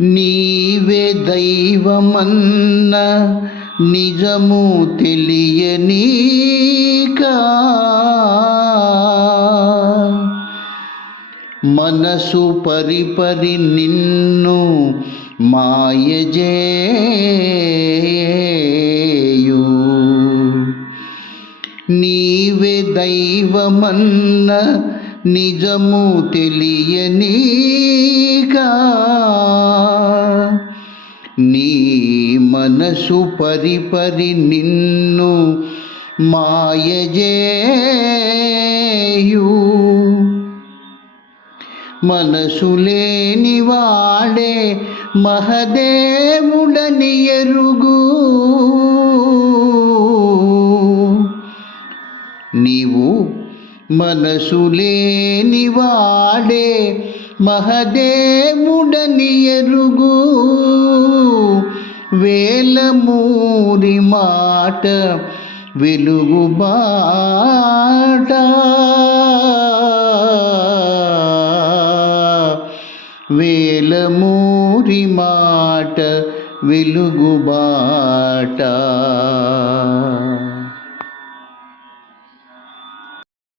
నీవే దైవమన్న నిజము తెలియనీకా మనసు పరిపరి నిన్ను మాయజేయు. నీవే దైవమన్న నిజము తెలియనీకా నీ మనసు పరిపరి నిన్ను మాయజేయు. మనసు లేని వాడే మహదేవుడని ఎరుగు. నీవు మనసు లేని వాడే మహదేవుడని ఎరుగు వేలమూరి మాట వెలుగుబాట వేలమూరి మాట వెలుగుబాట